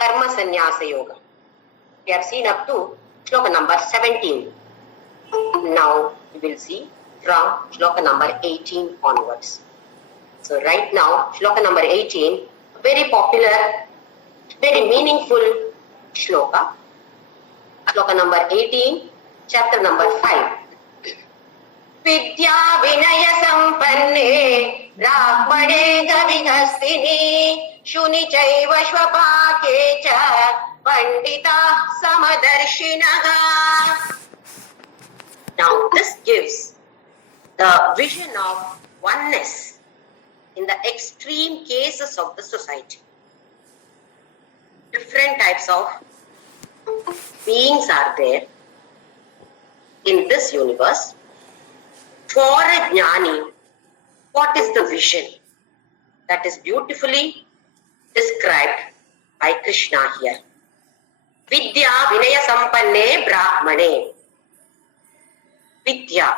Karma Sannyasa Yoga. We have seen up to Shloka number 17. Now we will see from Shloka number 18 onwards. So right now, Shloka number 18, very popular, very meaningful Shloka. Shloka number 18, chapter number 5. Vidya Vinaya Sampanne Brahmane Gavihastini Shuni Chaiva Shvapake Cha Pandita Samadarshinaga. Now this gives the vision of oneness in the extreme cases of the society. Different types of beings are there in this universe. For a jnani, what is the vision? That is beautifully described by Krishna here. Vidya Vinaya Sampanne Brahmane. Vidya.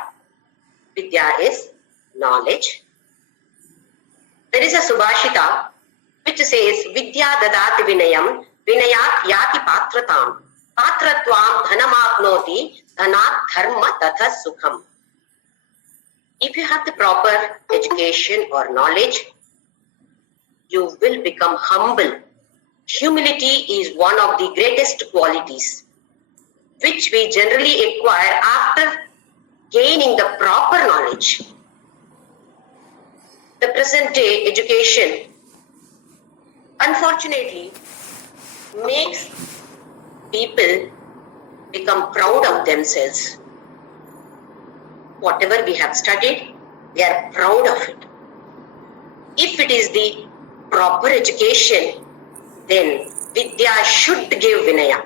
Vidya is knowledge. There is a Subhashita which says Vidya Dadati Vinayam Vinayat Yati Patratam Patratvam Dhanamapnoti Dhanat Dharma Tatha Sukham. If you have the proper education or knowledge, you will become humble. Humility is one of the greatest qualities which we generally acquire after gaining the proper knowledge. The present day education, unfortunately, makes people become proud of themselves. Whatever we have studied, we are proud of it. If it is the proper education, then Vidya should give Vinaya.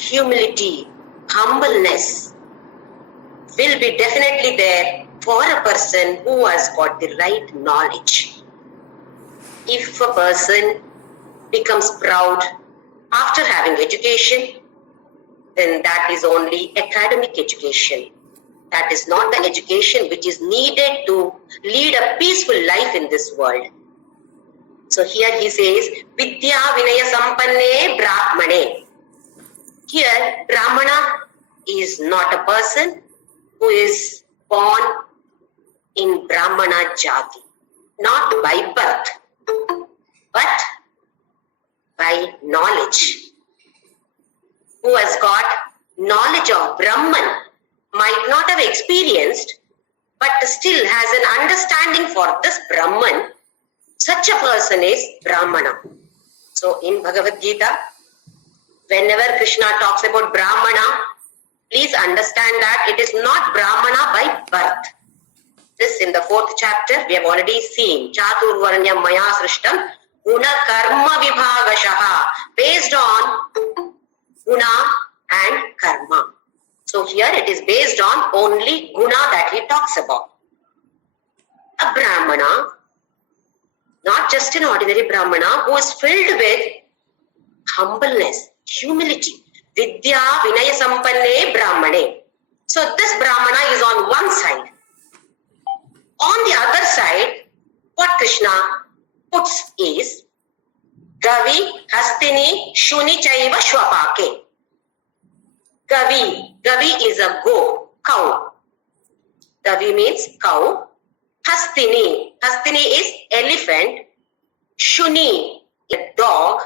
Humility, humbleness will be definitely there for a person who has got the right knowledge. If a person becomes proud after having education, then that is only academic education. That is not the education which is needed to lead a peaceful life in this world. So here he says, Vidya Vinaya Sampanne Brahmane. Here, Brahmana is not a person who is born in Brahmana Jati, not by birth, but by knowledge. Who has got knowledge of Brahman, might not have experienced, but still has an understanding for this Brahman. Such a person is Brahmana. So in Bhagavadgita, whenever Krishna talks about Brahmana, please understand that it is not Brahmana by birth. This in the 4th chapter we have already seen. Chaturvarnya Maya Srishtam Guna Karma Vibhagashaha, based on Guna and Karma. So here it is based on only Guna that he talks about. A Brahmana, not just an ordinary Brahmana, who is filled with humbleness, humility. Vidya Vinaya Sampanne Brahmane. So this Brahmana is on one side. On the other side, what Krishna puts is Gavi, Hastini, Shuni Chaiva Shvapake. Gavi. Gavi is a goat, cow. Gavi means cow. Hastini. Hastini is elephant. Shuni, a dog.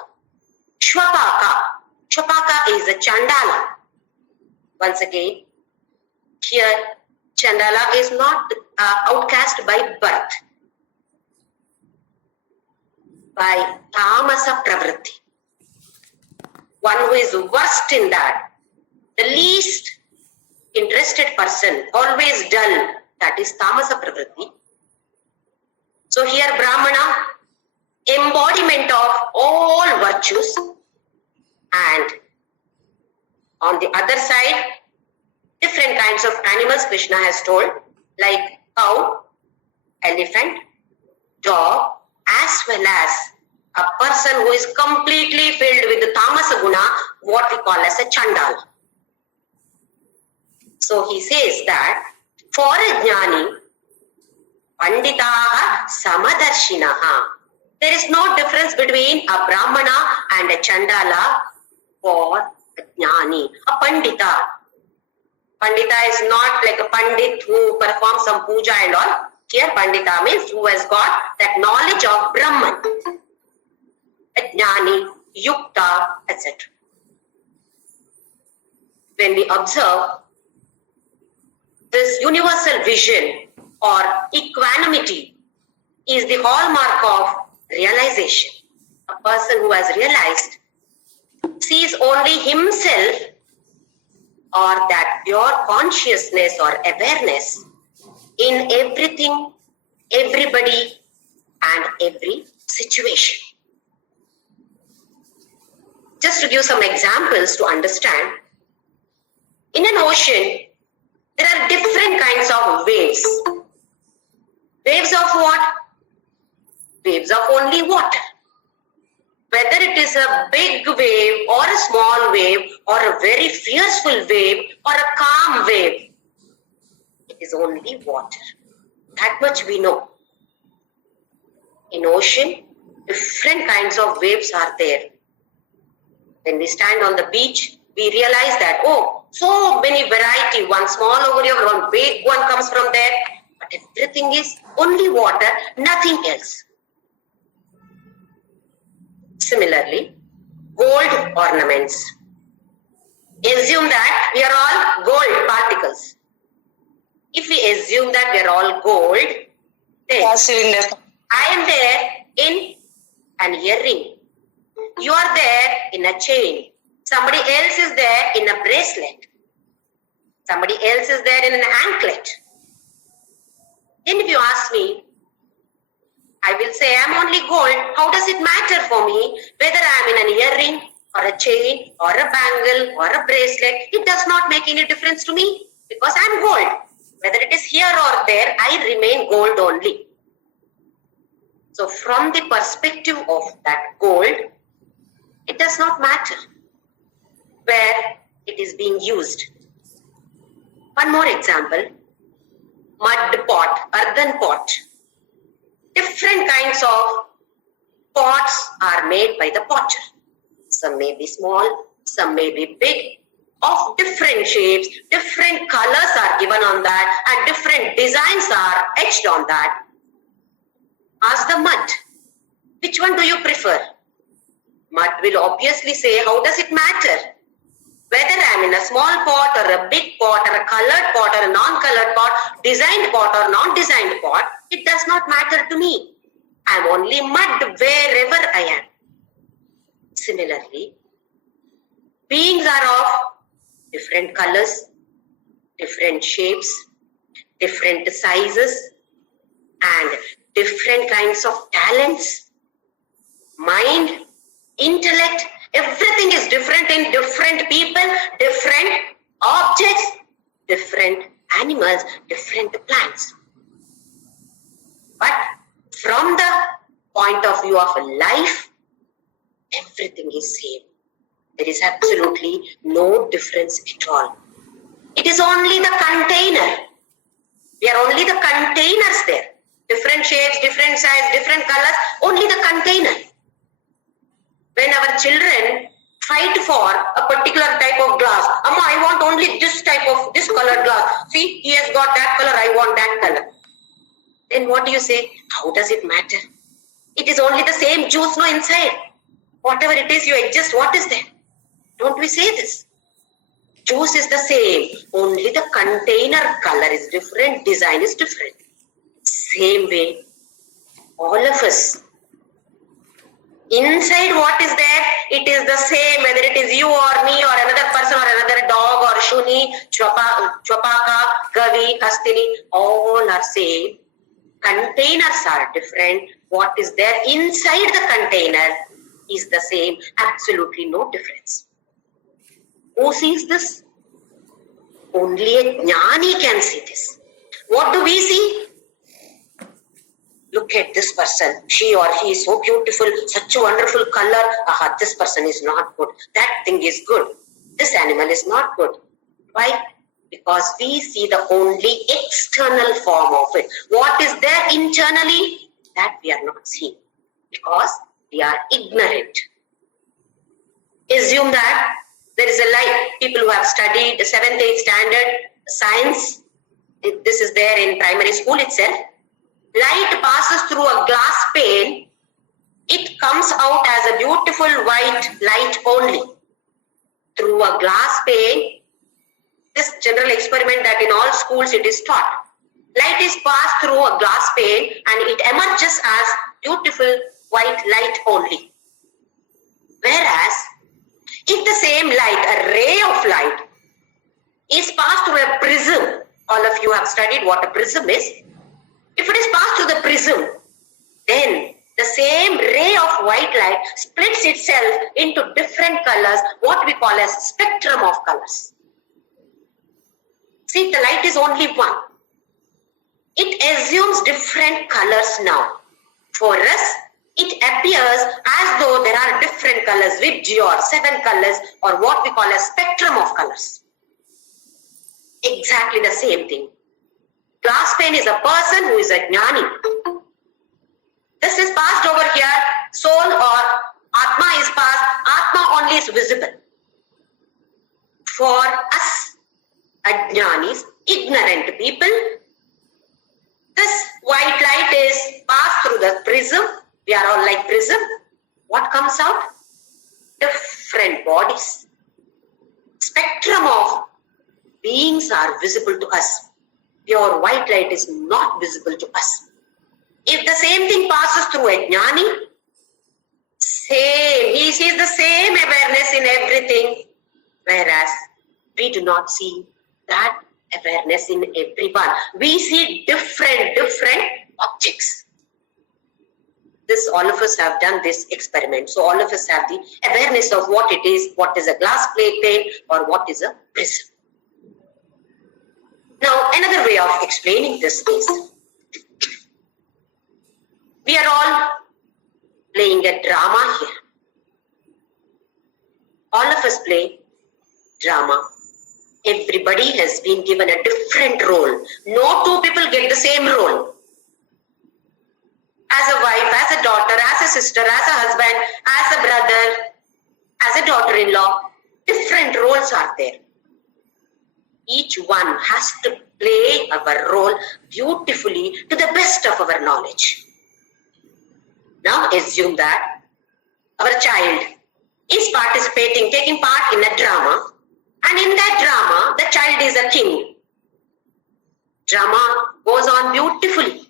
Shvapaka. Shvapaka is a Chandala. Once again, here Chandala is not outcast by birth, by tamasa pravritti. One who is worst in that, the least interested person, always dull, that is tamasa pravritti. So here Brahmana, embodiment of all virtues, and on the other side, different kinds of animals Krishna has told, like cow, elephant, dog, as well as a person who is completely filled with the tamasa guna, what we call as a chandala. So he says that for a jnani, panditaha samadarshinaha, There is no difference between a Brahmana and a Chandala or a Jnani, a Pandita. Pandita is not like a Pandit who performs some puja and all. Here Pandita means who has got that knowledge of Brahman. A Jnani, Yukta, etc. When we observe this universal vision or equanimity is the hallmark of realization. A person who has realized sees only himself or that pure consciousness or awareness in everything, everybody and every situation. Just to give some examples to understand, in an ocean, there are different kinds of waves. Waves of what? Waves of only water. Whether it is a big wave or a small wave or a very fearful wave or a calm wave, it is only water. That much we know. In ocean, different kinds of waves are there. When we stand on the beach, we realize that, oh, so many variety, one small over here, one big one comes from there, but everything is only water, nothing else. Similarly, gold ornaments. Assume that we are all gold particles. If we assume that we are all gold, then I am there in an earring. You are there in a chain. Somebody else is there in a bracelet. Somebody else is there in an anklet. Then if you ask me, I will say I am only gold. How does it matter for me whether I am in an earring or a chain or a bangle or a bracelet? It does not make any difference to me because I am gold. Whether it is here or there, I remain gold only. So from the perspective of that gold, it does not matter where it is being used. One more example, mud pot, earthen pot. Different kinds of pots are made by the potter. Some may be small, some may be big, of different shapes, different colors are given on that and different designs are etched on that. Ask the mud, which one do you prefer? Mud will obviously say, how does it matter? Whether I am in a small pot or a big pot or a colored pot or a non-colored pot, designed pot or non-designed pot, it does not matter to me. I am only mud wherever I am. Similarly, beings are of different colors, different shapes, different sizes, and different kinds of talents, mind, intellect, everything is different in different people, different objects, different animals, different plants. But from the point of view of life, everything is same. There is absolutely no difference at all. It is only the container. We are only the containers there. Different shapes, different size, different colors, only the container. When our children fight for a particular type of glass, Amma, I want only this type of, this colored glass. See, he has got that color, I want that color. Then what do you say? How does it matter? It is only the same juice no inside. Whatever it is you adjust, what is there? Don't we say this? Juice is the same, only the container color is different, design is different. Same way, all of us. Inside what is there? It is the same, whether it is you or me or another person or another dog or Shuni, Chwapaka, Gavi, Hastini, all are same. Containers are different. What is there inside the container is the same, absolutely no difference. Who sees this? Only a jnani can see this. What do we see? Look at this person. She or he is so beautiful, such a wonderful color. Aha, this person is not good. That thing is good. This animal is not good. Why? Because we see the only external form of it. What is there internally? That we are not seeing. Because we are ignorant. Assume that there is a light. People who have studied 7th, 8th standard science, this is there in primary school itself. Light passes through a glass pane. It comes out as a beautiful white light only. Through a glass pane, this general experiment that in all schools it is taught. Light is passed through a glass pane and it emerges as beautiful white light only. Whereas, if the same light, a ray of light, is passed through a prism, all of you have studied what a prism is. If it is passed through the prism, then the same ray of white light splits itself into different colors, what we call as spectrum of colors. See, the light is only one. It assumes different colors now. For us, it appears as though there are different colors, Vibji or 7 colors, or what we call a spectrum of colors. Exactly the same thing. Glass pane is a person who is a jnani. This is passed over here, soul or Atma is passed, Atma only is visible. For us, ajnanis, ignorant people, this white light is passed through the prism. We are all like prism. What comes out? Different bodies. Spectrum of beings are visible to us. Pure white light is not visible to us. If the same thing passes through a jnani, same, he sees the same awareness in everything, whereas we do not see that awareness in everyone. We see different objects. This, all of us have done this experiment. So all of us have the awareness of what it is, what is a glass plate pane or what is a prism. Now, another way of explaining this is, we are all playing a drama here. All of us play drama. Everybody has been given a different role. No two people get the same role. As a wife, as a daughter, as a sister, as a husband, as a brother, as a daughter-in-law, different roles are there. Each one has to play our role beautifully to the best of our knowledge. Now assume that our child is participating, taking part in a drama, and in that drama, the child is a king. Drama goes on beautifully.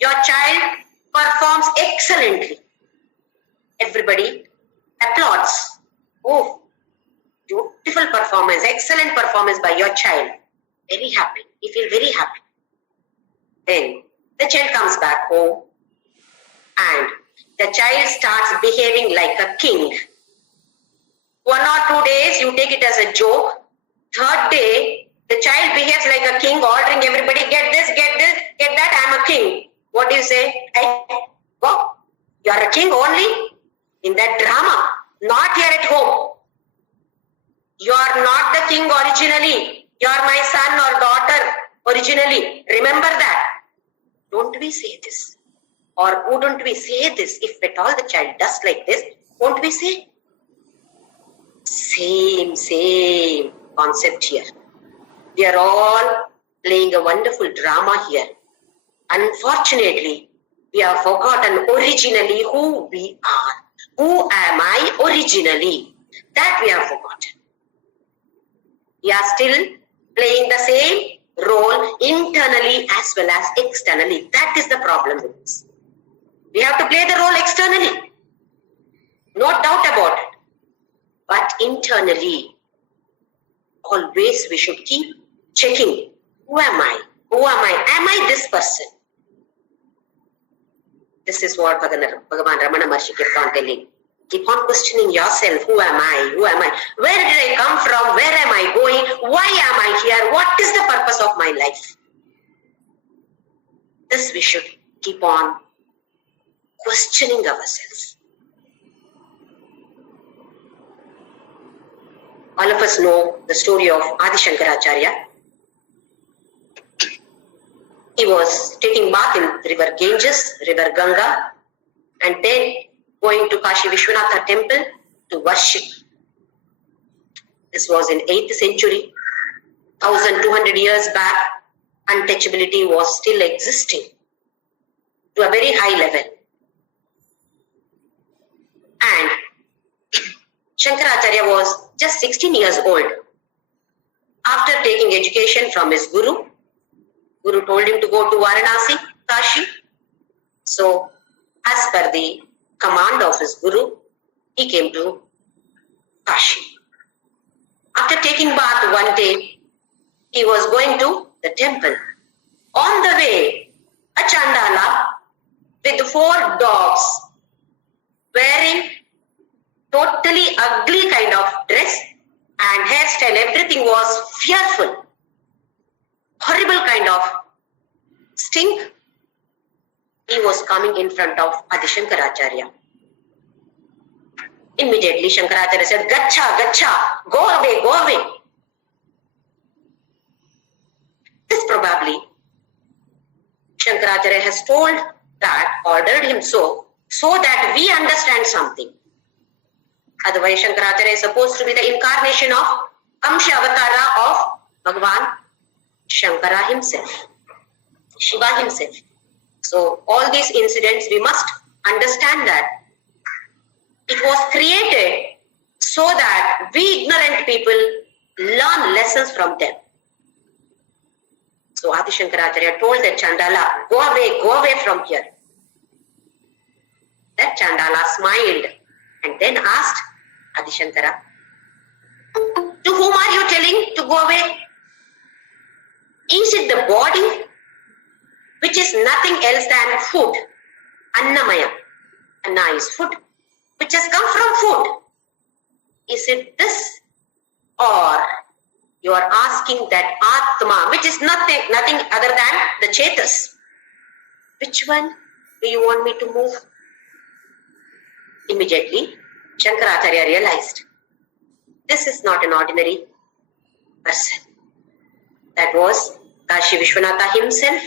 Your child performs excellently. Everybody applauds. Oh, beautiful performance, excellent performance by your child. Very happy. You feel very happy. Then the child comes back home and the child starts behaving like a king. 1 or 2 days, you take it as a joke. 3rd day, the child behaves like a king, ordering everybody, get this, get that, I'm a king. What do you say? Hey, go. You are a king only in that drama, not here at home. You are not the king originally. You are my son or daughter originally. Remember that. Don't we say this? Or wouldn't we say this if at all the child does like this? Won't we say? Same concept here. We are all playing a wonderful drama here. Unfortunately, we have forgotten originally who we are. Who am I originally? That we have forgotten. We are still playing the same role internally as well as externally. That is the problem with this. We have to play the role externally. No doubt about it. But internally, always we should keep checking. Who am I? Who am I? Am I this person? This is what Bhagavan Ramana Maharshi kept on telling. Keep on questioning yourself. Who am I? Who am I? Where did I come from? Where am I going? Why am I here? What is the purpose of my life? This we should keep on questioning ourselves. All of us know the story of Adi Shankaracharya. He was taking bath in river Ganges, river Ganga, and then going to Kashi Vishwanatha temple to worship. This was in 8th century, 1200 years back. Untouchability was still existing to a very high level. And Shankaracharya was just 16 years old. After taking education from his Guru told him to go to Varanasi, Kashi. So, as per the command of his Guru, he came to Kashi. After taking bath one day, he was going to the temple. On the way, a Chandala with 4 dogs wearing totally ugly kind of dress and hairstyle, everything was fearful, horrible kind of stink. He was coming in front of Adi Shankaracharya. Immediately Shankaracharya said, Gacha, Gacha, go away, go away. This probably Shankaracharya has told that, ordered him so that we understand something. Otherwise, Shankaracharya is supposed to be the incarnation of Amsha Avatara of Bhagavan Shankara himself, Shiva himself. So, all these incidents, we must understand that it was created so that we ignorant people learn lessons from them. So, Adi Shankaracharya told that Chandala, go away from here. That Chandala smiled and then asked Adi Shankara, to whom are you telling to go away? Is it the body, which is nothing else than food, Annamaya? Anna is food, which has come from food. Is it this? Or you are asking that Atma, which is nothing other than the Chetas. Which one do you want me to move? Immediately, Shankaracharya realized this is not an ordinary person. That was Kashi Vishwanatha himself,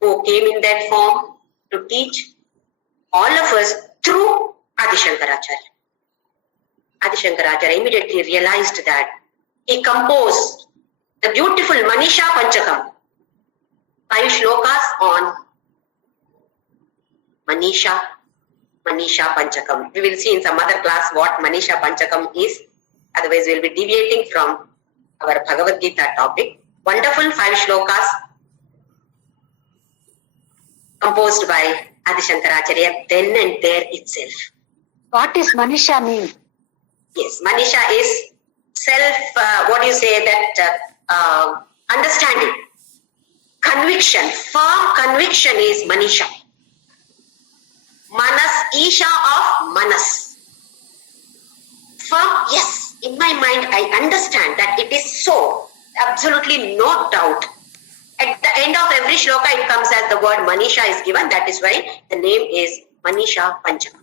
who came in that form to teach all of us through Adi Shankaracharya. Adi Shankaracharya immediately realized that he composed the beautiful Manisha Panchakam, 5 shlokas on Manisha Panchakam. We will see in some other class what Manisha Panchakam is. Otherwise, we will be deviating from our Bhagavadgita topic. Wonderful 5 shlokas composed by Adi Shankaracharya then and there itself. What does Manisha mean? Yes, Manisha is understanding. Conviction, firm conviction is Manisha. Manas, Isha of Manas. Firm, yes, in my mind I understand that it is so. Absolutely no doubt. At the end of every shloka it comes as the word Manisha is given. That is why the name is Manisha Panchakam.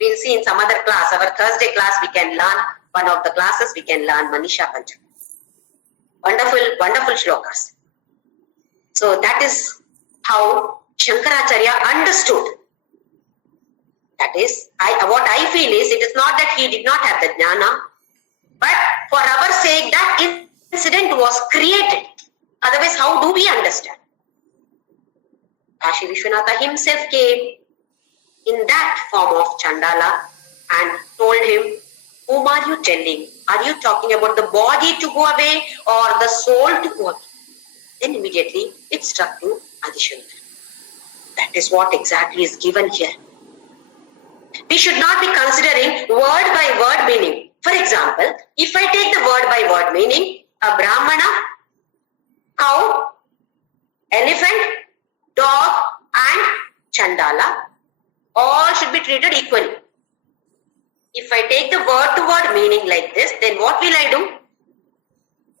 We will see in some other class, our Thursday class, we can learn, one of the classes we can learn Manisha Panchakam. Wonderful shlokas. So that is how Shankaracharya understood. That is, what I feel is, it is not that he did not have the jnana, but for our sake that incident was created. Otherwise, how do we understand? Kashi Vishwanatha himself came in that form of Chandala and told him, whom are you telling? Are you talking about the body to go away or the soul to go away? Then immediately it struck to Adi Shankara. That is what exactly is given here. We should not be considering word by word meaning. For example, if I take the word by word meaning, a Brahmana, cow, elephant, dog and Chandala, all should be treated equally. If I take the word to word meaning like this, then what will I do?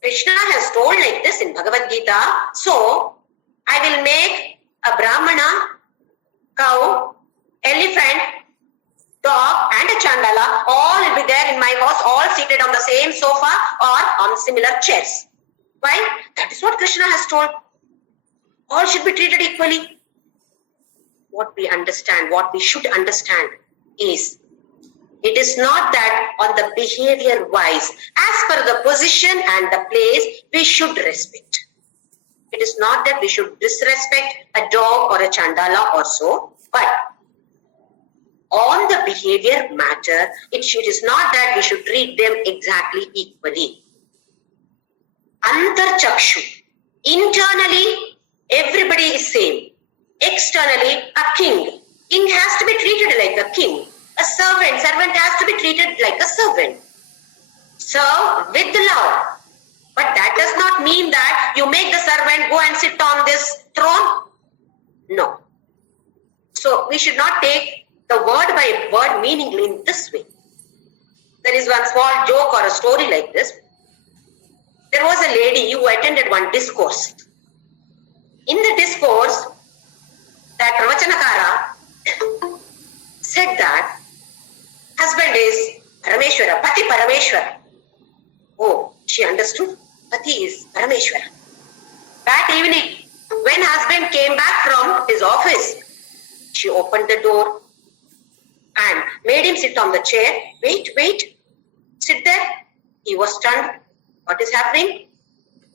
Krishna has told like this in Bhagavadgita, so I will make a Brahmana, cow, elephant, dog and a Chandala, all will be there in my house, all seated on the same sofa or on similar chairs. Why? That is what Krishna has told. All should be treated equally. what we understand, what we should understand is, it is not that on the behavior wise, as per the position and the place, we should respect. It is not that we should disrespect a dog or a chandala or so, but on the behavior matter, it is not that we should treat them exactly equally. Antar chakshu. Internally, everybody is same. Externally, a king. King has to be treated like a king. A servant has to be treated like a servant. Serve with love. But that does not mean that you make the servant go and sit on this throne. No. So we should not take the word by word meaning in this way. There is one small joke or a story like this. There was a lady who attended one discourse. In the discourse, that Pravachanakara said that husband is Parameshwara, Pati Parameshwara. Oh, she understood. Pati is Parameshwara. That evening, when husband came back from his office, she opened the door and made him sit on the chair. Wait, sit there. He was stunned. What is happening?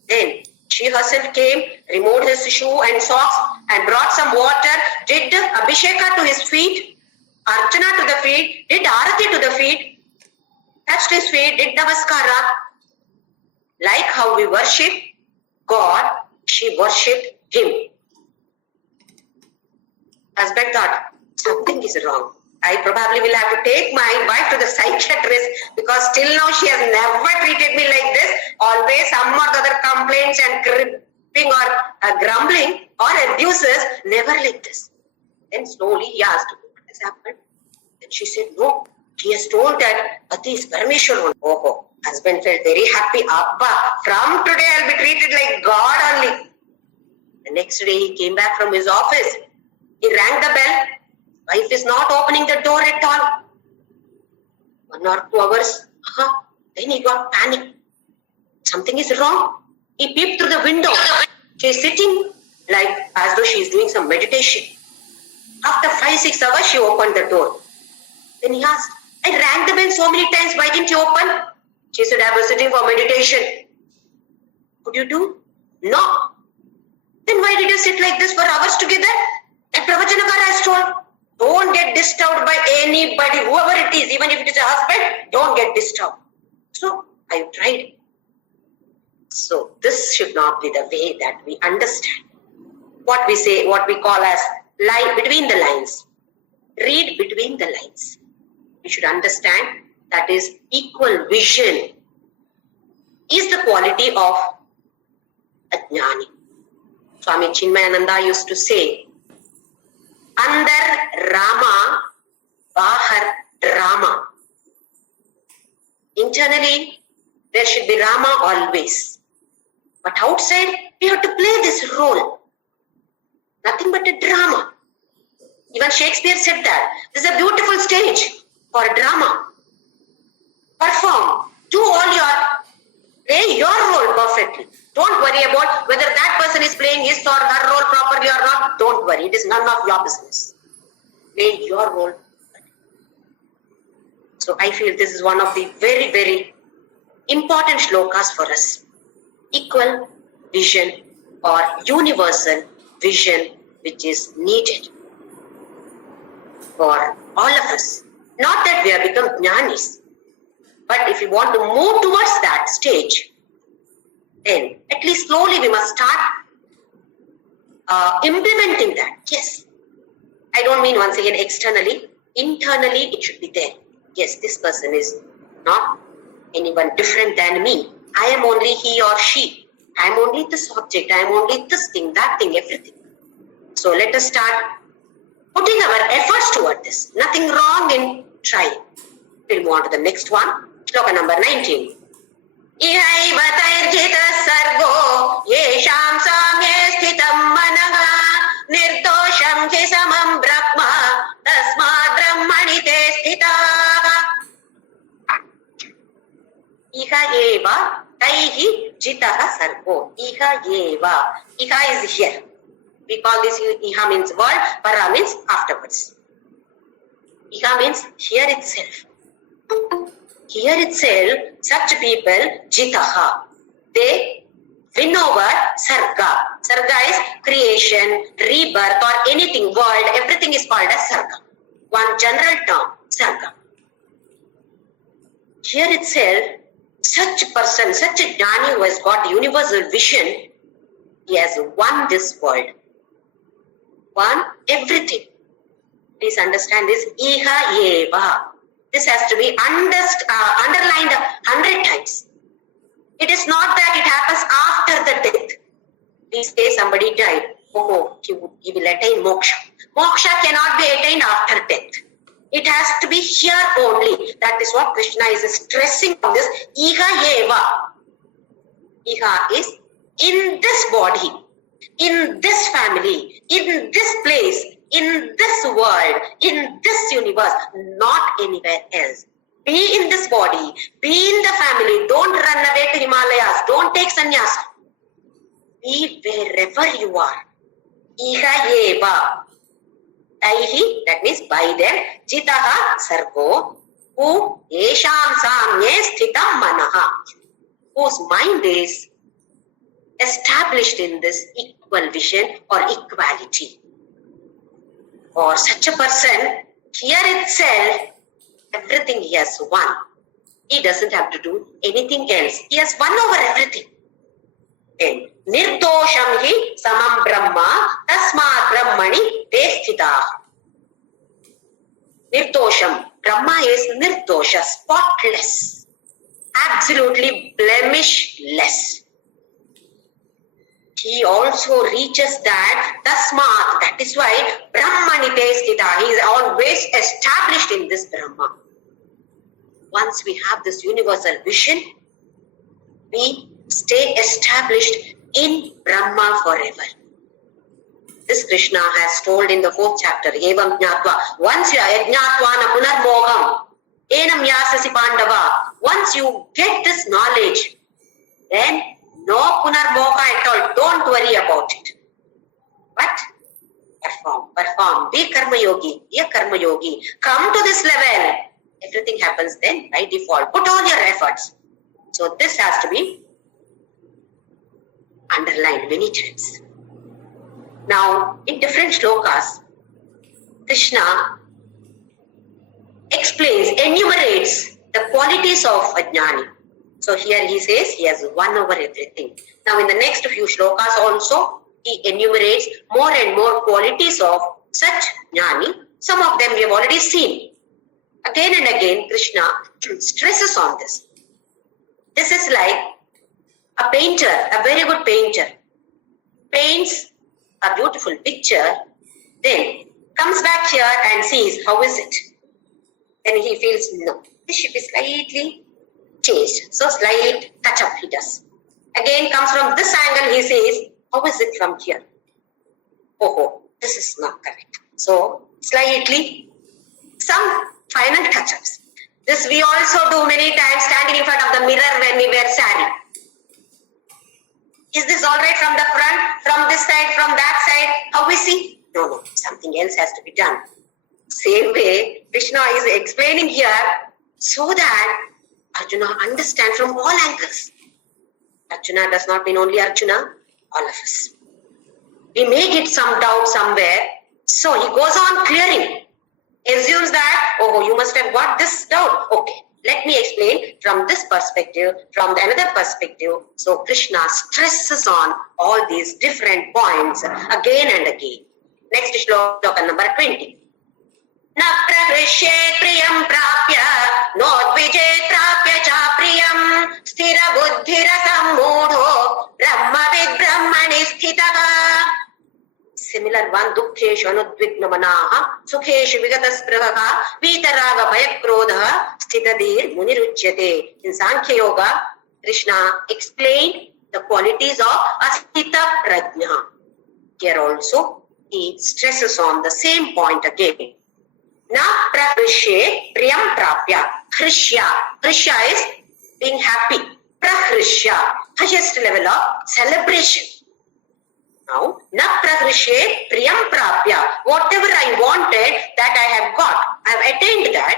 Then she herself came, removed his shoe and socks and brought some water, did Abhisheka to his feet, Archana to the feet, did Arati to the feet, touched his feet, did Namaskara. Like how we worship God, she worshipped him. Husband thought, something is wrong. I probably will have to take my wife to the psychiatrist because till now she has never treated me like this. Always some or the other complaints and cribbing or grumbling or abuses, never like this. Then slowly he asked, what has happened? Then she said, no, he has told that Pati is Parameshwar. Oh, husband felt very happy. Abba, from today I'll be treated like God only. The next day he came back from his office. He rang the bell. Wife is not opening the door at all. 1 or 2 hours. Then he got panic. Something is wrong. He peeped through the window. She is sitting like as though she is doing some meditation. After 5-6 hours, she opened the door. Then he asked, I rang the bell so many times. Why didn't you open? She said, I was sitting for meditation. Could you do? No. Then why did you sit like this for hours together? That Pravachanakara has told. Don't get disturbed by anybody, whoever it is, even if it is a husband, don't get disturbed. So, I tried. So, this should not be the way that we understand. What we say, what we call as line between the lines. Read between the lines. We should understand that is equal vision is the quality of a jnani. Swami Chinmayananda used to say, Andar Rama, Bahar Rama. Internally, there should be Rama always. But outside, we have to play this role. Nothing but a drama. Even Shakespeare said that. This is a beautiful stage for a drama. Perform. Do all play your role perfectly. Don't worry about whether that person is playing his or her role properly or not. Don't worry. It is none of your business. Play your role. So I feel this is one of the very, very important shlokas for us. Equal vision or universal vision which is needed for all of us. Not that we have become jnanis, but if we want to move towards that stage, then at least slowly we must start implementing that. Yes. I don't mean once again externally. Internally it should be there. Yes, this person is not anyone different than me. I am only he or she. I am only this object. I am only this thing, that thing, everything. So let us start putting our efforts toward this. Nothing wrong in trying. We'll move on to the next one. Shloka number 19. Ihaiva tairjita sargo yesham samye sthitam manaha nirdosham hi samam brahma tasmad brahmani te sthitaha. Iha eva taihi jitaha sargo. Iha eva. Iha is here. We call this Iha means world, Para means afterwards. Iha means here itself. Here itself, such people, Jitaha, they win over Sarga. Sarga is creation, rebirth, or anything, world, everything is called as Sarga. One general term, Sarga. Here itself, such a person, such a Jnani who has got the universal vision, he has won this world. Won everything. Please understand this. Iha eva. This has to be underlined 100 times. It is not that it happens after the death. Please say somebody died. Oh, he will attain moksha. Moksha cannot be attained after death. It has to be here only. That is what Krishna is stressing on this. Iha eva. Iha is in this body, in this family, in this place, in this world, in this universe, not anywhere else. Be in this body, be in the family. Don't run away to Himalayas. Don't take sannyasa. Be wherever you are. Iha eva. Taihi, that means by them. Jitaha sargo. Who yesham samye sthitam manaha. Whose mind is established in this equal vision or equality. Or such a person, here itself, everything he has won. He doesn't have to do anything else. He has won over everything. Then, nirdosham hi samam brahma tasmat brahmani desthita. Nirdosham. Brahma is nirdosha, spotless. Absolutely blemishless. He also reaches that tasmat. That is why Brahmani Stita. He is always established in this Brahma. Once we have this universal vision, we stay established in Brahma forever. This Krishna has told in the 4th chapter, Evam Jnatva. Once you are Jnatva na punarmogam, enam yasasi pandava. Once you get this knowledge, then no punarmoga at all. Don't worry about it. But perform. Be karma yogi. Be a karma yogi. Come to this level. Everything happens then by default. Put all your efforts. So this has to be underlined many times. Now, in different shlokas, Krishna enumerates the qualities of a jnani. So here he says he has won over everything. Now in the next few shlokas also, he enumerates more and more qualities of such jnani. Some of them we have already seen. Again and again, Krishna stresses on this. This is like a painter, a very good painter, paints a beautiful picture, then comes back here and sees how is it. Then he feels, no, this should be slightly changed. So slight touch up he does. Again comes from this angle, he says, how is it from here? Oh, this is not correct. So slightly, some final touch-ups. This we also do many times standing in front of the mirror when we wear sari. Is this all right from the front, from this side, from that side? How we see? No, something else has to be done. Same way, Krishna is explaining here so that Arjuna understands from all angles. Arjuna does not mean only Arjuna, all of us. We may get some doubt somewhere, so he goes on clearing. Assumes that, oh, you must have got this doubt. Okay, let me explain from this perspective, from another perspective. So Krishna stresses on all these different points again and again. Next shloka number 20. Na pravishet priyam prapya, nodvijet prapya cha priyam, sthira buddhira sammudho, brahmavid brahmani sthitaha. Similar one, dukkheshu anudvigna manaha, sukheshu vigataspruhaha, vitaraga bhayakrodha, sthitadir muniruchyate. In Sankhya Yoga, Krishna explained the qualities of asthita prajna. Here also, he stresses on the same point again. Na prahrishye priyam prapya. Hrishya. Hrishya is being happy. Prahrishya, highest level of celebration. Now, na prahrishye priyam prapya. Whatever I wanted, that I have got. I have attained that.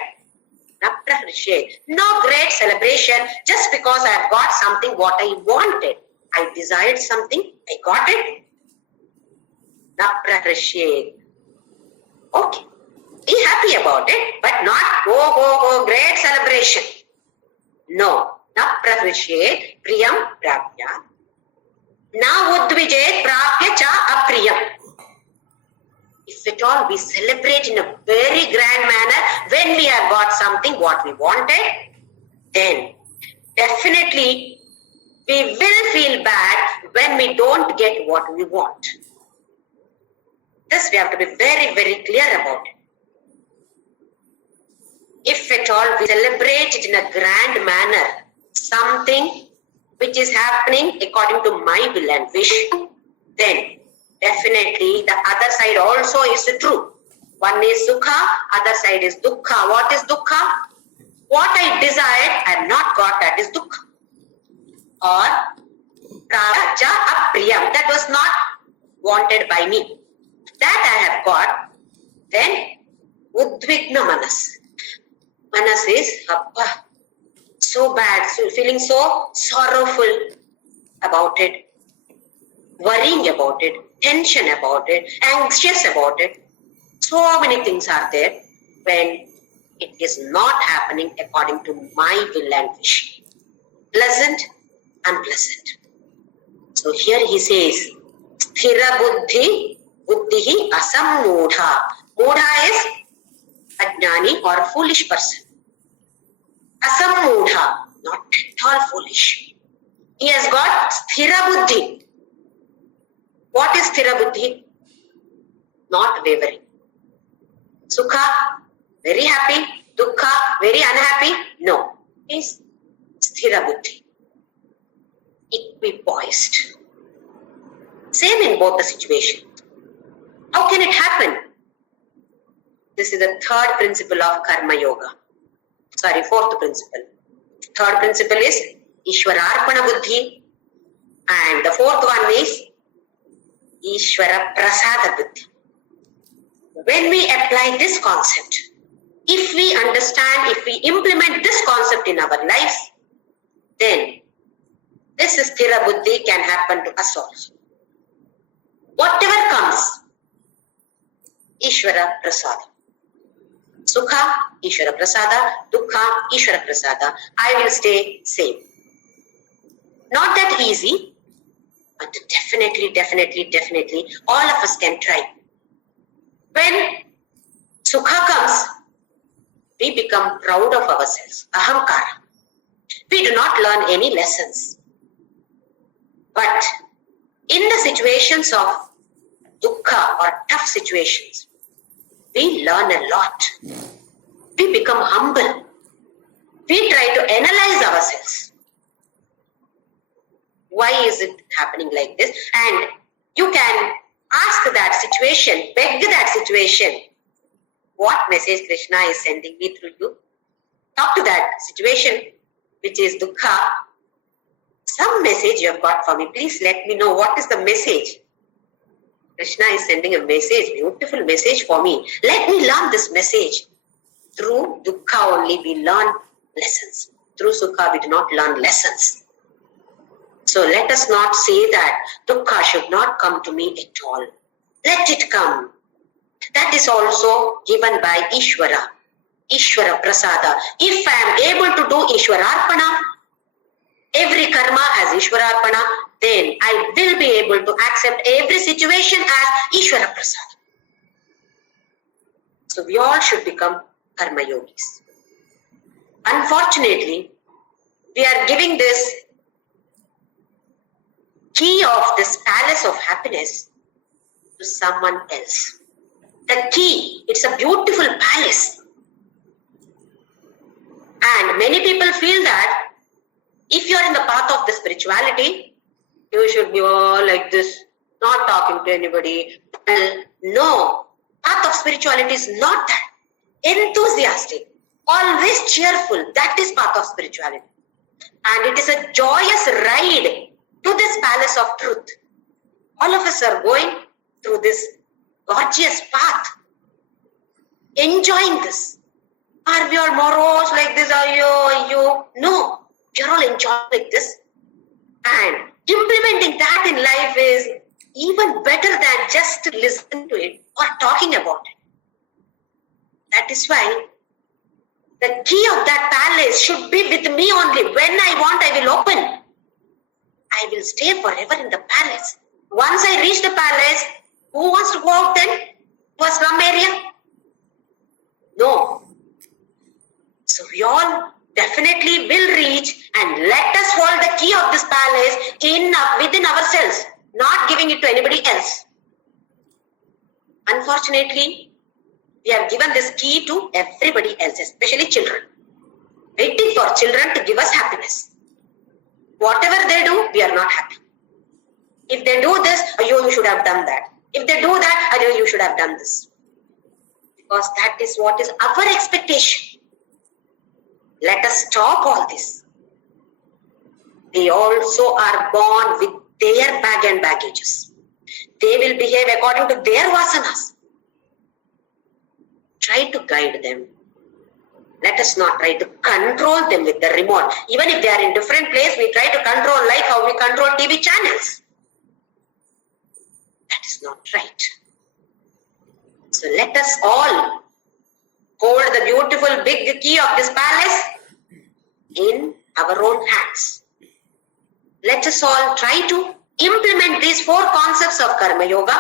Na prahrishye. No great celebration just because I have got something what I wanted. I desired something, I got it. Na prahrishye. Okay. Be happy about it, but not great celebration. No. Na prahrishye priyam prapya. Na udvijet prapya cha apriyam. If at all we celebrate in a very grand manner when we have got something what we wanted, then definitely we will feel bad when we don't get what we want. This we have to be very, very clear about it. If at all we celebrate it in a grand manner, something which is happening according to my will and wish, then definitely the other side also is true. One is sukha, other side is dukkha. What is dukkha? What I desired, I have not got, that is dukkha. Or praja apriyam, that was not wanted by me. That I have got. Then udvigna manas. Manas is so bad, so feeling so sorrowful about it, worrying about it, tension about it, anxious about it. So many things are there when it is not happening according to my will and wish. Pleasant, unpleasant. So here he says, sthira buddhihi asammudha. Mudha is ajnani or foolish person. Asammudha, not at all foolish. He has got sthira buddhi. What is sthira buddhi? Not wavering. Sukha, very happy. Dukkha, very unhappy. No, is sthira buddhi. Equipoised. Same in both the situations. How can it happen? This is the third principle of karma yoga. Sorry, fourth principle. Third principle is Ishwararpana buddhi, and the fourth one is Ishvara prasada buddhi. When we apply this concept, if we understand, if we implement this concept in our lives, then this sthira buddhi can happen to us also. Whatever comes, Ishvara prasada. Sukha, Ishvara prasada. Dukkha, Ishvara prasada. I will stay same. Not that easy, but definitely, all of us can try. When Sukha comes, we become proud of ourselves. Ahamkara. We do not learn any lessons. But in the situations of dukkha or tough situations, we learn a lot. We become humble. We try to analyze ourselves. Why is it happening like this? And you can ask that situation, beg that situation. What message Krishna is sending me through you? Talk to that situation, which is dukkha. Some message you have got for me. Please let me know what is the message. Krishna is sending a message, beautiful message for me. Let me learn this message. Through dukkha only we learn lessons. Through sukha we do not learn lessons. So let us not say that dukkha should not come to me at all. Let it come. That is also given by Ishvara. Ishvara prasada. If I am able to do Ishwararpana, every karma has Ishwararpana, then I will be able to accept every situation as Ishvara prasada. So we all should become karma yogis. Unfortunately, we are giving this key of this palace of happiness to someone else. The key, it's a beautiful palace. And many people feel that if you are in the path of the spirituality, you should be all like this, not talking to anybody. Well, no, path of spirituality is not that. Enthusiastic, always cheerful, that is path of spirituality. And it is a joyous ride to this palace of truth. All of us are going through this gorgeous path, enjoying this. Are we all morose like this? Are you? No, you're all enjoying like this. And implementing that in life is even better than just listening to it or talking about it. That is why the key of that palace should be with me only. When I want, I will open. I will stay forever in the palace. Once I reach the palace, who wants to go out then to a slum area? No. So we all definitely will reach, and let us hold the key of this palace within ourselves, not giving it to anybody else. Unfortunately, we have given this key to everybody else, especially children. Waiting for children to give us happiness. Whatever they do, we are not happy. If they do this, you should have done that. If they do that, you should have done this. Because that is what is our expectation. Let us stop all this. They also are born with their bag and baggages. They will behave according to their vasanas. Try to guide them. Let us not try to control them with the remote. Even if they are in different place, we try to control like how we control TV channels. That is not right. So let us all hold the beautiful big key of this palace in our own hands. Let us all try to implement these 4 concepts of Karma Yoga.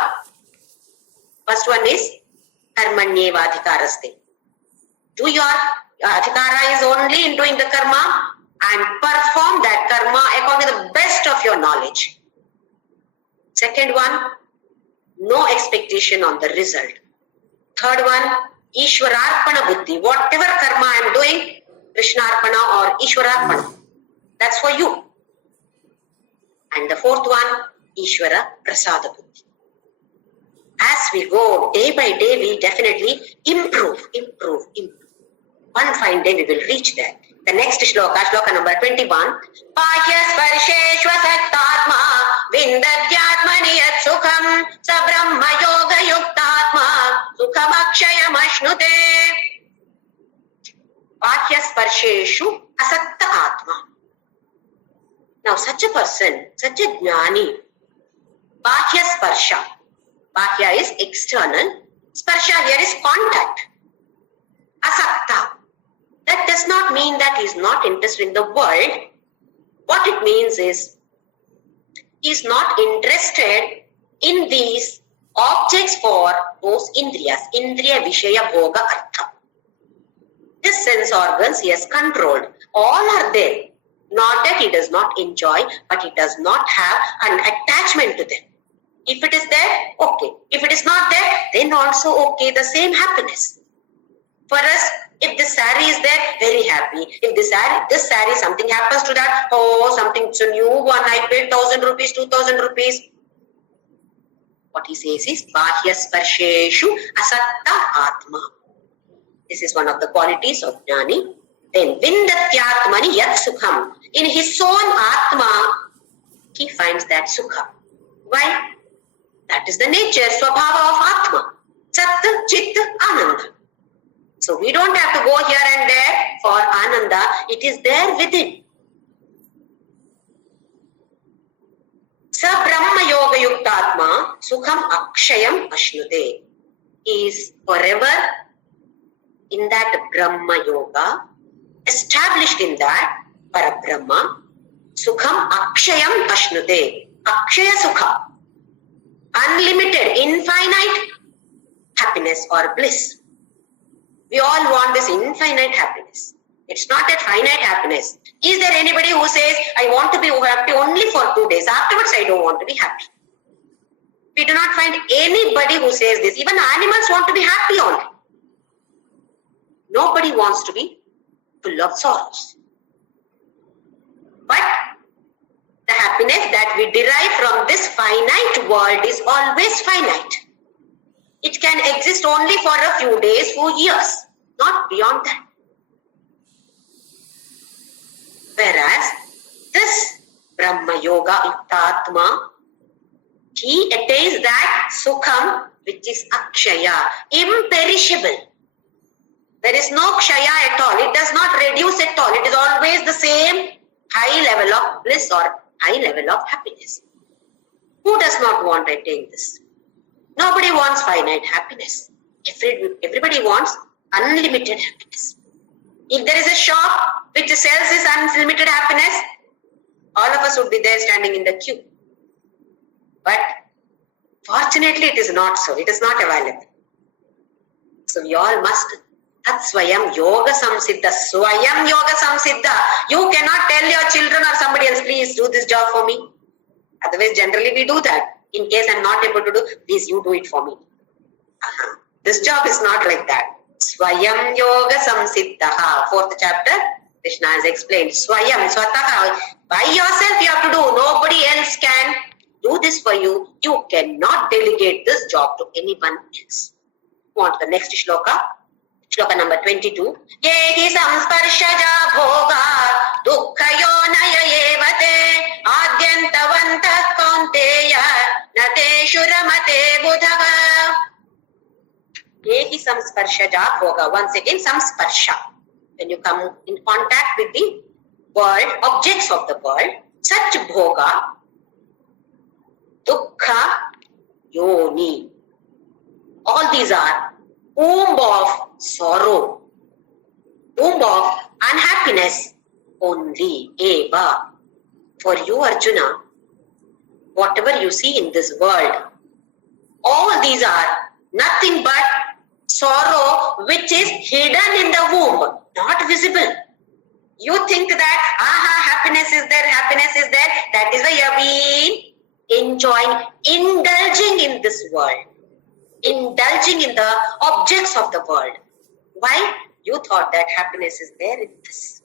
First one is Karmanyevadhikaraste. Do your adhikara is only in doing the karma and perform that karma according to the best of your knowledge. Second one, no expectation on the result. Third one, Ishwararpana Buddhi. Whatever karma I am doing, Krishnarpana or Ishwararpana, that's for you. And the fourth one, Ishwara Prasada Buddhi. As we go day by day, we definitely improve. One fine day we will reach there. The next shloka, shloka number 21. Pahya sparsheshva sattatma vindadyatmani yat sukham sa brahma yoga yuktatma sukham akshayam ashnute. Pahya sparsheshu asatta atma. Now such a person, such a jnani, Bahya sparsha. Bahya is external. Sparsha here is contact. Asakta. That does not mean that he is not interested in the world. What it means is he is not interested in these objects for those indriyas. Indriya Vishaya Bhoga Artha. His sense organs he has controlled. All are there. Not that he does not enjoy, but he does not have an attachment to them. If it is there, okay. If it is not there, then also okay, the same happiness. For us, if this saree is there, very happy. If this saree, something happens to that, something, it's a new one, I paid 1,000 rupees, 2,000 rupees. What he says is, Bahya Sparsheshu Asatta Atma. This is one of the qualities of Jnani. Then, Vindatyatmani Yat Sukham. In his own Atma, he finds that Sukha. Why? That is the nature, Swabhava of Atma. Sat, Chit, Ananda. So we don't have to go here and there for Ananda. It is there within. Sa Brahma Yoga Yuktatma Sukham Akshayam Ashnute. Is forever in that Brahma Yoga, established in that Parabrahma, Sukham Akshayam Ashnute. Akshaya Sukha. Unlimited, infinite happiness or bliss. We all want this infinite happiness. It's not that finite happiness. Is there anybody who says, I want to be happy only for 2 days, afterwards I don't want to be happy? We do not find anybody who says this. Even animals want to be happy only. Nobody wants to be full of sorrows. But the happiness that we derive from this finite world is always finite. It can exist only for a few days, few years, not beyond that. Whereas this Brahma Yoga Yuktatma He attains that Sukham which is Akshaya, imperishable. There is no Kshaya at all. It does not reduce at all. It is always the same high level of bliss or high level of happiness. Who does not want to attain this? Nobody wants finite happiness. Everybody wants unlimited happiness. If there is a shop which sells this unlimited happiness, all of us would be there standing in the queue. But fortunately, it is not so. It is not available. So we all must. Tat Swayam Yoga Samsiddha. Swayam Yoga Samsiddha. You cannot tell your children or somebody else, please do this job for me. Otherwise, generally we do that. In case I'm not able to do, please you do it for me. This job is not like that. Swayam Yoga Samsiddha. 4th chapter, Krishna has explained. Swayam, Swataha. By yourself you have to do. Nobody else can do this for you. You cannot delegate this job to anyone else. Go on to the next shloka. Shloka number 22. Yehi samsparshaja bhoga dukkhayo naya evate adyantavantah kaunteya nateshu ramate buddhava. Yehi samsparshaja bhoga. Once again, samsparsha. When you come in contact with the world, objects of the world, such bhoga, dukkha, yoni. All these are womb of sorrow, womb of unhappiness only. Eva. For you, Arjuna, whatever you see in this world, all these are nothing but sorrow which is hidden in the womb, not visible. You think that, happiness is there, that is why you have been enjoying, indulging in this world, indulging in the objects of the world. Why? You thought that happiness is there in this.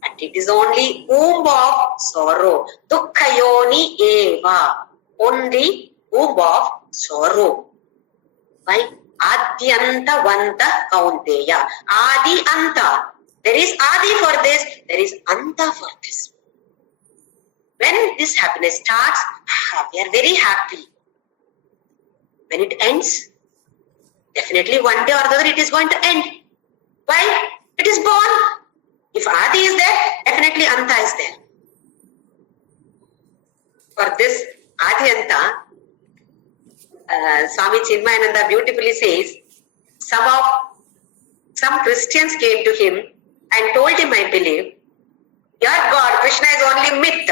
But it is only womb of sorrow. Dukkhayoni eva. Only womb of sorrow. Why? Adyanta vanta kaunteya. Adi anta. There is adi for this, there is anta for this. When this happiness starts, we are very happy. When it ends, definitely one day or the other it is going to end. Why? It is born. If adi is there, definitely anta is there. For this adi anta, Swami Chinmayananda beautifully says, some Christians came to him and told him, I believe, your God, Krishna is only myth.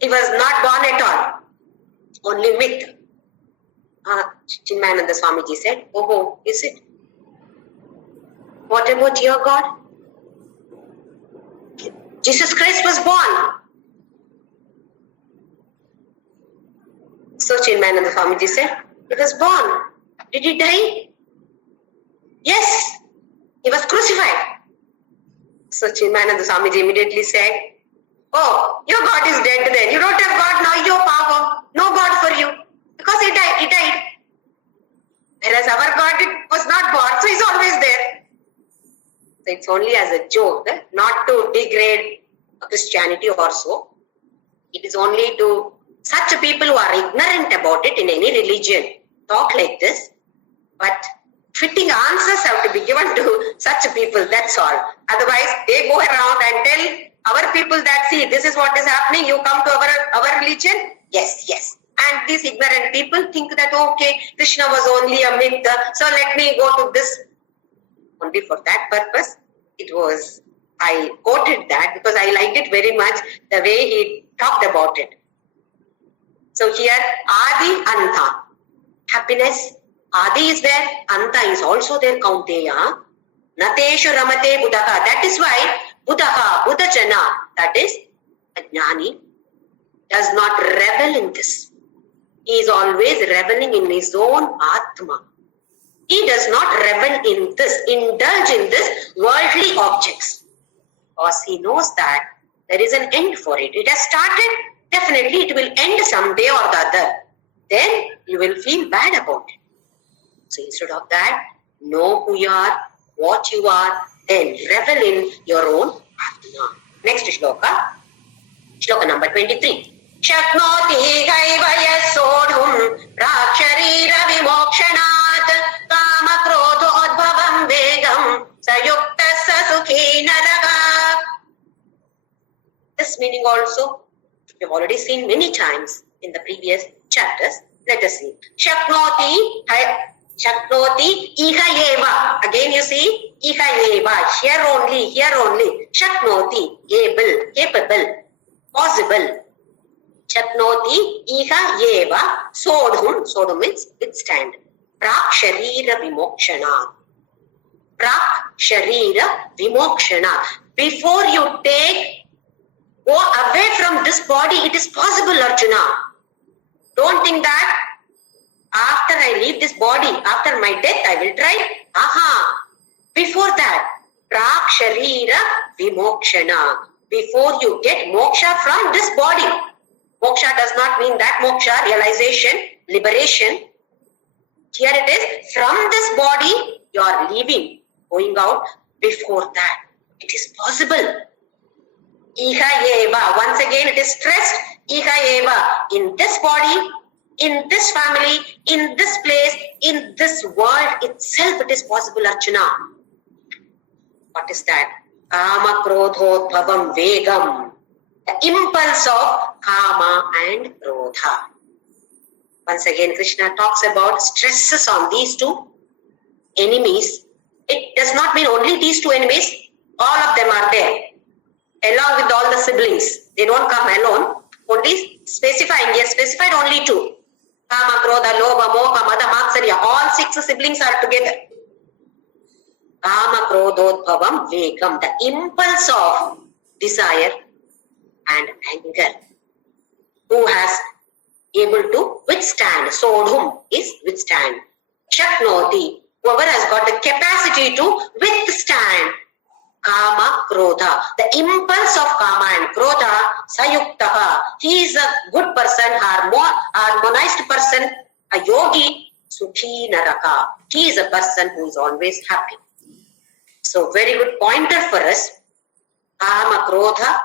He was not born at all. Only myth. Chinmayananda Swamiji said, oh, is it? What about your God? Jesus Christ was born. So Chinmayananda Swamiji said, he was born. Did he die? Yes. He was crucified. So Chinmayananda Swamiji immediately said, oh, your God is dead then. You don't have God now, your power. No God for you. Because he died. Whereas our God was not born, so he's always there. So it's only as a joke, not to degrade Christianity or so. It is only to such people who are ignorant about it in any religion talk like this. But fitting answers have to be given to such people, that's all. Otherwise, they go around and tell our people that, see, this is what is happening, you come to our religion? Yes. And these ignorant people think that, okay, Krishna was only a myth, so let me go to this. Only for that purpose, I quoted that because I liked it very much, the way he talked about it. So here, Adi Anta, happiness, Adi is there, Anta is also there, Kaunteya. Nateshu Ramate Buddhaka. That is why Buddhaka, Buddhajana, that is Ajnani, does not revel in this. He is always reveling in his own Atma. He does not revel in this, indulge in this worldly objects. Because he knows that there is an end for it. It has started, definitely it will end someday or the other. Then you will feel bad about it. So instead of that, know who you are, what you are, then revel in your own Atma. Next shloka, shloka number 23. Shaknoti gaivaya sodhum prakharira vimokshanaat kama krodhodbhavam vegam sayukta sukhi naraga. This meaning also we have already seen many times in the previous chapters. Let us see. Shaknoti iha eva. Again you see, iha eva. Here only. Shaknoti, able, capable, possible. Shaknoti iha eva. Sodhum means withstand. Prak sharira vimokshana. Prak sharira vimokshana. Before you go away from this body, it is possible, Arjuna. Don't think that after I leave this body, after my death, I will try. Before that, prak sharira vimokshana. Before you get moksha from this body. Moksha does not mean that moksha, realization, liberation. Here it is, from this body, you are leaving, going out. Before that, it is possible. Iha eva. Once again, it is stressed. Iha eva. In this body, in this family, in this place, in this world itself, it is possible, Arjuna. What is that? Kama krodhodbhavam vegam. The impulse of kama and krodha. Once again, Krishna talks about stresses on these two enemies. It does not mean only these two enemies. All of them are there. Along with all the siblings. They don't come alone. Only specifying. Yes, specified only two. Kama, Krodha, Lobha, Moha, Mada, Matsarya. All 6 siblings are together. Kama, Krodhodbhavam, Vegam. The impulse of desire and anger. Who has able to withstand. Sodhum is withstand. Shaknoti. Whoever has got the capacity to withstand. Kama, Krodha. The impulse of Kama and Krodha, Sayuktaha. He is a good person, harmonized person, a yogi, Sukhi Naraka. He is a person who is always happy. So, very good pointer for us. Kama, Krodha.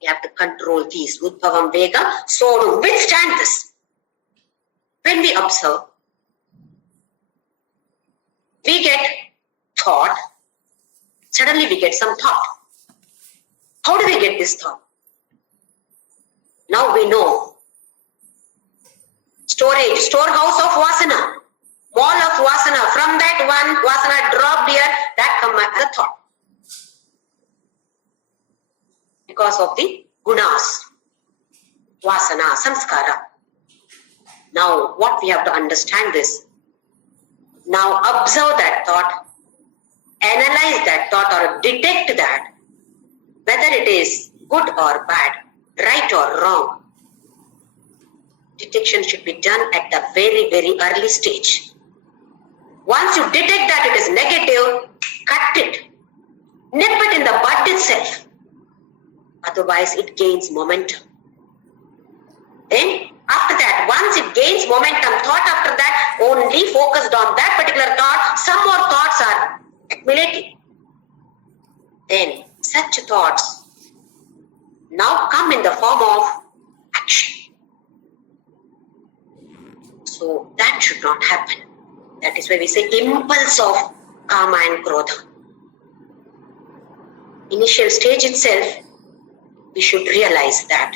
We have to control these. Udbhavam, Vega. So, to withstand this. When we observe, we get thought. Suddenly we get some thought. How do we get this thought? Now we know. Storehouse of Vasana. Wall of Vasana. From that one Vasana dropped here, that comes as a thought. Because of the gunas. Vasana, samskara. Now what we have to understand is, now observe that thought. Analyze that thought or detect that, whether it is good or bad, right or wrong. Detection should be done at the very, very early stage. Once you detect that it is negative, cut it. Nip it in the bud itself. Otherwise, it gains momentum. Then, after that, once it gains momentum, thought after that, only focused on that particular thought, some more thoughts are accumulating. Then such thoughts now come in the form of action. So that should not happen. That is why we say impulse of Kama and Krodha. Initial stage itself, we should realize that.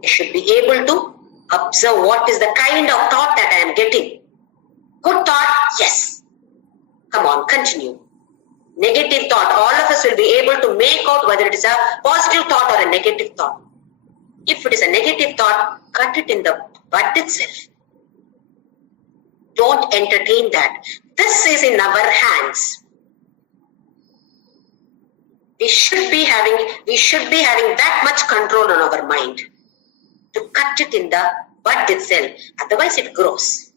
We should be able to observe what is the kind of thought that I am getting. Good thought, yes. Come on, continue. Negative thought, all of us will be able to make out whether it is a positive thought or a negative thought. If it is a negative thought, cut it in the bud itself. Don't entertain that. This is in our hands. We should be having that much control on our mind to cut it in the bud itself. Otherwise it grows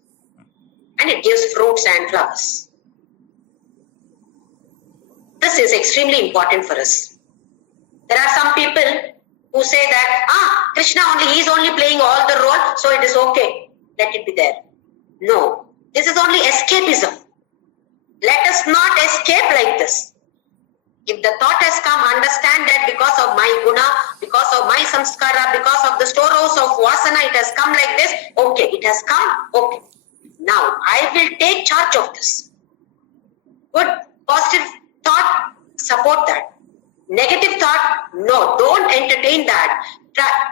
and it gives fruits and flowers. This is extremely important for us. There are some people who say that, Krishna he is only playing all the role, so it is okay. Let it be there. No, this is only escapism. Let us not escape like this. If the thought has come, understand that because of my guna, because of my samskara, because of the storehouse of vasana, it has come like this. Okay, it has come. Okay. Now, I will take charge of this. Good, positive thought, support that. Negative thought, no, don't entertain that.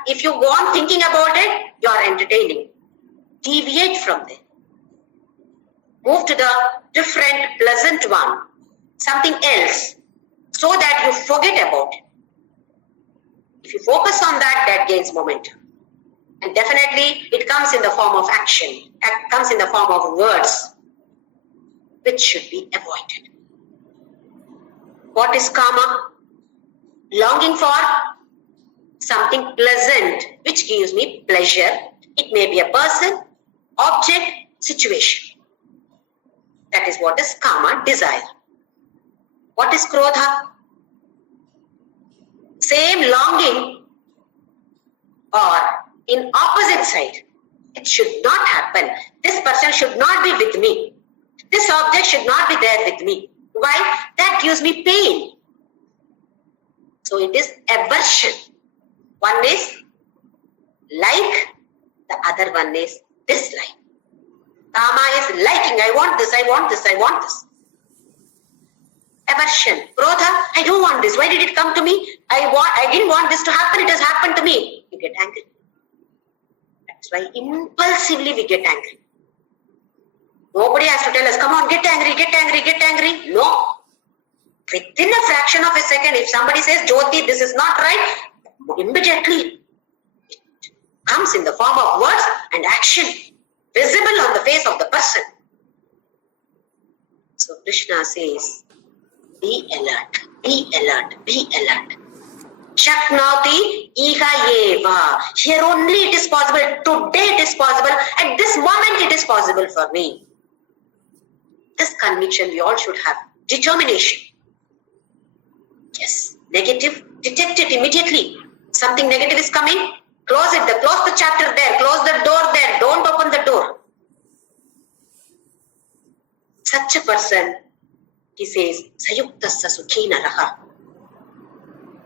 If you go on thinking about it, you are entertaining. Deviate from there. Move to the different, pleasant one. Something else. So that you forget about it. If you focus on that, that gains momentum. And definitely, it comes in the form of action. It comes in the form of words, which should be avoided. What is karma? Longing for something pleasant, which gives me pleasure. It may be a person, object, situation. That is what is karma, desire. What is krodha? Same longing, or in opposite side. It should not happen. This person should not be with me. This object should not be there with me. Why? That gives me pain. So it is aversion. One is like, the other one is dislike. Kama is liking. I want this, I want this, I want this. Aversion. Krodha, I don't want this. Why did it come to me? I didn't want this to happen. It has happened to me. You get angry. That's why impulsively we get angry. Nobody has to tell us, come on, get angry, get angry, get angry. No. Within a fraction of a second, if somebody says, Jyoti, this is not right, immediately it comes in the form of words and action, visible on the face of the person. So Krishna says, be alert, be alert, be alert. Shaknoti iha eva. Here only it is possible. Today it is possible. At this moment it is possible for me. This conviction we all should have. Determination. Yes. Negative, detect it immediately. Something negative is coming. Close it. Close the chapter there. Close the door there. Don't open the door. Such a person, he says, Sayuktasya sukhina raha.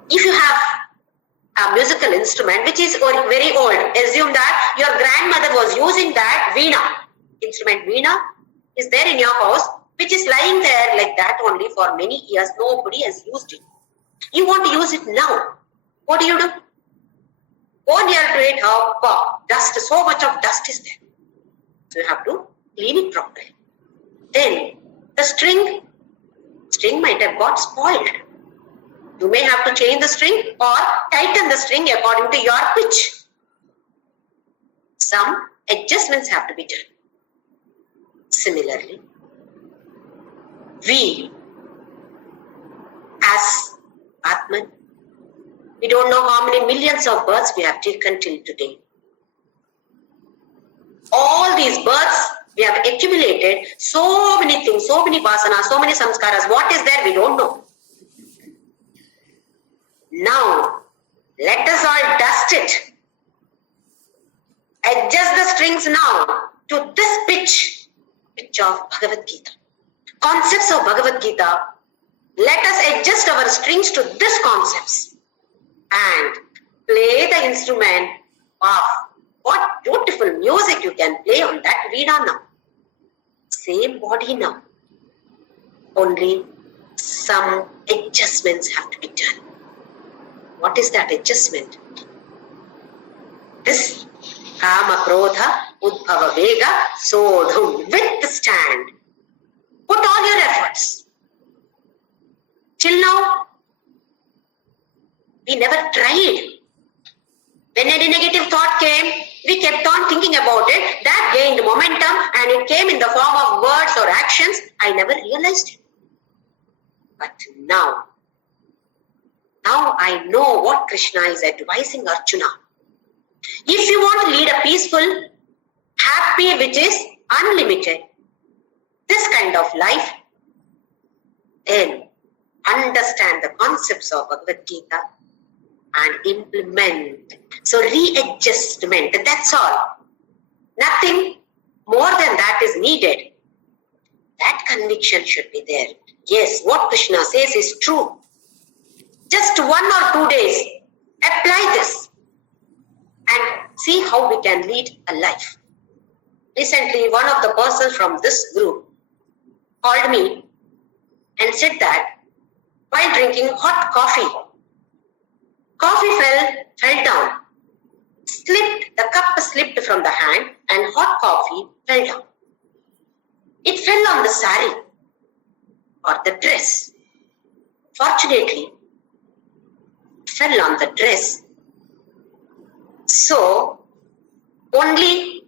If you have a musical instrument which is very old, assume that your grandmother was using that veena. Instrument veena is there in your house, which is lying there like that only for many years. Nobody has used it. You want to use it now. What do? Go near to it, dust, so much of dust is there. So you have to clean it properly. Then the string might have got spoiled. You may have to change the string or tighten the string according to your pitch. Some adjustments have to be done. Similarly, we as Atman, we don't know how many millions of births we have taken till today. All these births we have accumulated so many things, so many vasanas, so many samskaras. What is there? We don't know. Now, let us all dust it. Adjust the strings now to this pitch of Bhagavadgita. Concepts of Bhagavadgita, let us adjust our strings to these concepts and play the instrument. Wow, what beautiful music you can play on that veena now. Same body now. Only some adjustments have to be done. What is that adjustment? This Kama, Krodha, Udbhava, Vega, Sodhum, withstand. Put all your efforts. Till now, we never tried. When any negative thought came, we kept on thinking about it. That gained momentum and it came in the form of words or actions. I never realized it. But now I know what Krishna is advising Arjuna. If you want to lead a peaceful, happy, which is unlimited, this kind of life, then understand the concepts of Bhagavad Gita and implement. So readjustment, that's all. Nothing more than that is needed. That conviction should be there. Yes, what Krishna says is true. just 1 or 2 days, apply this and see how we can lead a life. Recently, one of the persons from this group called me and said that while drinking hot coffee fell down, the cup slipped from the hand and hot coffee fell down. It fell on the sari or the dress. Fortunately, it fell on the dress. So, only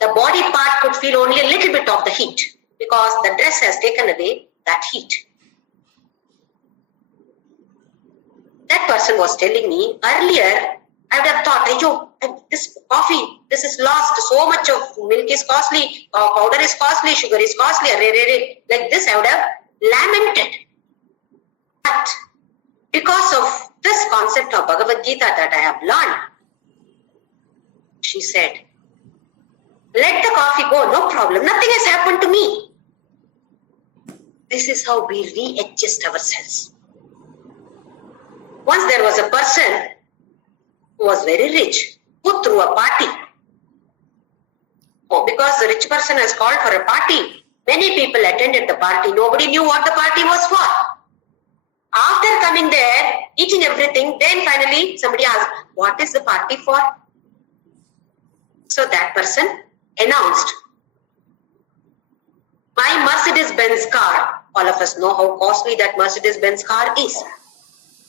the body part could feel only a little bit of the heat because the dress has taken away that heat. That person was telling me earlier, I would have thought, this coffee, this is lost, so much of milk is costly, powder is costly, sugar is costly, like this I would have lamented. But because of this concept of Bhagavadgita that I have learned, she said, let the coffee go, no problem, nothing has happened to me. This is how we readjust ourselves. Once there was a person who was very rich, who threw a party. Because the rich person has called for a party, many people attended the party. Nobody knew what the party was for. After coming there, eating everything, then finally somebody asked, what is the party for? So that person announced, my Mercedes-Benz car. All of us know how costly that Mercedes-Benz car is.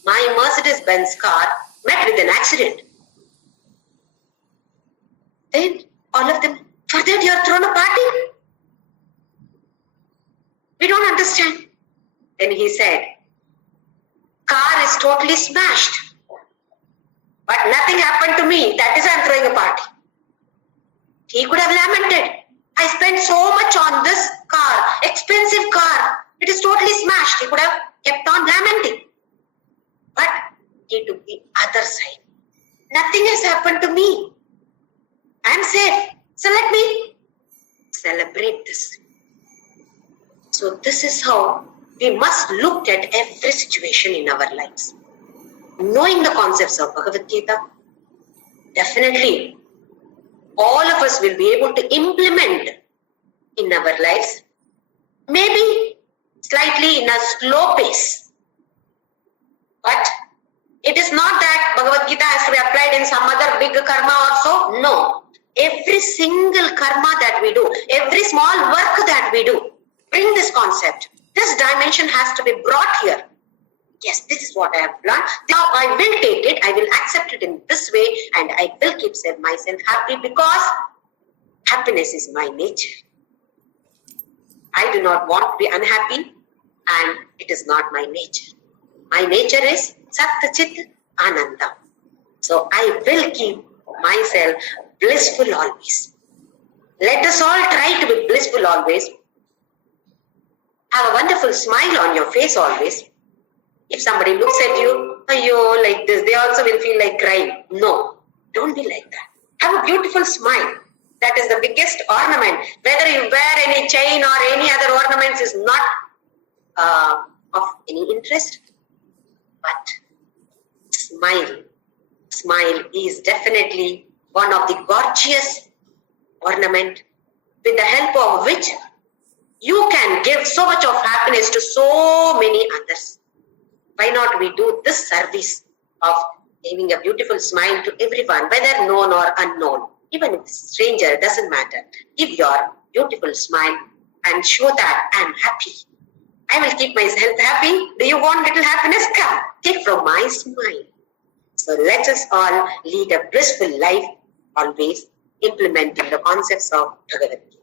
My Mercedes-Benz car met with an accident. Then all of them, for that you have thrown a party? We don't understand. Then he said, car is totally smashed. But nothing happened to me. That is why I am throwing a party. He could have lamented. I spent so much on this car, expensive car. It is totally smashed. He could have kept on lamenting. But he took the other side. Nothing has happened to me. I am safe. So let me celebrate this. So this is how we must look at every situation in our lives. Knowing the concepts of Bhagavad-Gita, definitely all of us will be able to implement in our lives, maybe slightly in a slow pace. But it is not that Bhagavad-Gita has to be applied in some other big karma also. No. Every single karma that we do, every small work that we do, bring this concept. This dimension has to be brought here. Yes, this is what I have learned. Now I will take it, I will accept it in this way, and I will keep myself happy because happiness is my nature. I do not want to be unhappy, and it is not my nature. My nature is Sat Chit Ananda. So I will keep myself blissful always. Let us all try to be blissful always. Have a wonderful smile on your face always. If somebody looks at you, like this, they also will feel like crying. No, don't be like that. Have a beautiful smile. That is the biggest ornament. Whether you wear any chain or any other ornaments is not of any interest. But smile is definitely one of the gorgeous ornament with the help of which you can give so much of happiness to so many others. Why not we do this service of giving a beautiful smile to everyone, whether known or unknown, even if it's stranger, doesn't matter. Give your beautiful smile and show that I'm happy. I will keep myself happy. Do you want little happiness? Come, take from my smile. So let us all lead a blissful life, always implementing the concepts of Bhagavad-Gita.